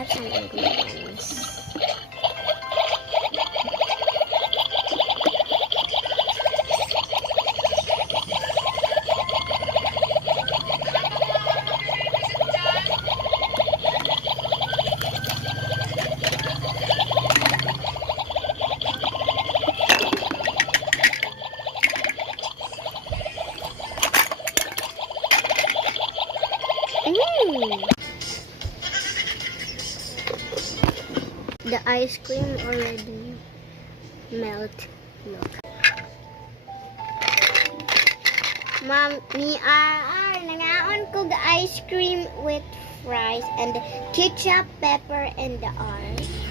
add some ingredients. The ice cream already melt. Look. Mom, nangaon ko the ice cream with fries and ketchup, pepper, and the R.